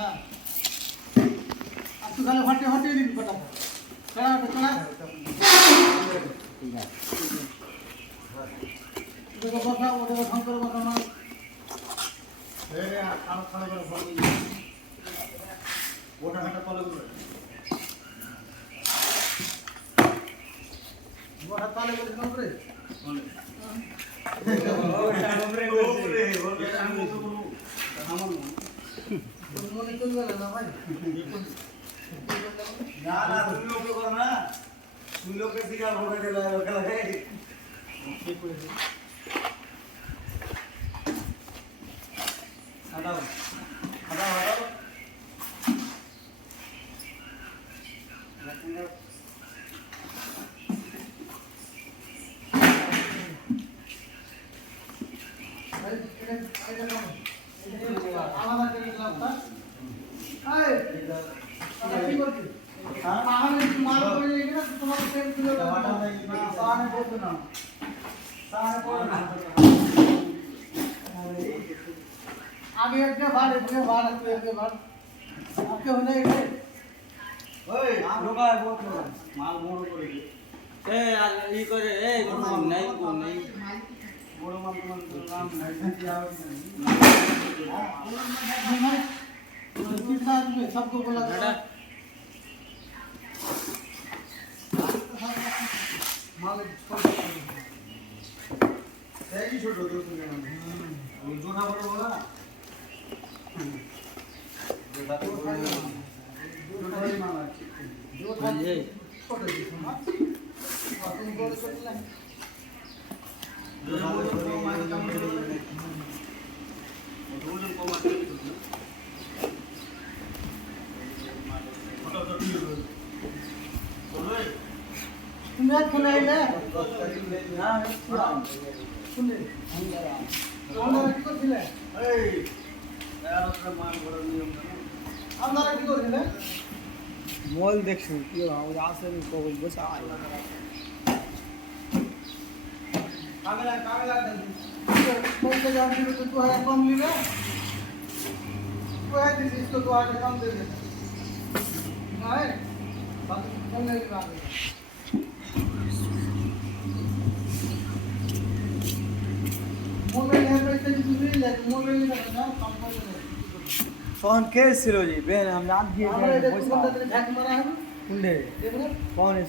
हाँ अब तू खाली हटे हटे दिन पता चला चला ठीक है देखो बसा वो देखो शंकर बसा ना ए खाना खाना कर बोल गोटा घाटा कॉल कर वो हाथ ताले बोल कौन रे মনে চলবে না ভাই না না তুমি লোক করো না তুমি লোকে দিগা ভরে দিলা ওখানে ঠিক করেছে হাঁটাও হাঁটাও হাঁটাও আলাদা করে দিলাম তা এই এটা কি করছিস হ্যাঁ পাহাড়ে মাল পড়ে গেছে না তোমার পেট তুলে দাও পাহাড়ে বসে না পাহাড়ে পড়ে না আগে একটা ভাড়ে পুরো ভাড়া তুই আগে ভাড় আপকে হলে এসে ওই লোকায় বহুত লোক মাল বড় করে দে এ আর ই করে এই নাই কো নাই বড় মাল তোমার নাম নাই কি আওয়াজ নাই कितना आदमी सबको बोला बेटा मालिक सही छोटो दो तुमने वो जोड़ा बड़ा बोला जोड़ा तो जोड़ा ही माला जोड़ा ये छोटे दिखा तुम बोल सकते हैं जोड़ा तो मार काम करो वो जो को मार তুমি আর কোন আইলে না শুনে আমরা কি করছিলে এই এর মান বড় নিয়ম না আমরা কি করছিলে মোল দেখছো কি ওই আসেন কবল বসা আই কামেলা কোন से जान के तो 2000 कम लिया वो है दिस इसको 2000 कम दे दे नहीं बात कम नहीं बात मोबाइल है पैसे की दूसरी ले मोबाइल का ना कम कर दे फोन कैसे लो जी बहन हम याद किए हमारे इधर बंदा तेरे झक मारा है कुंडे देखो कौन है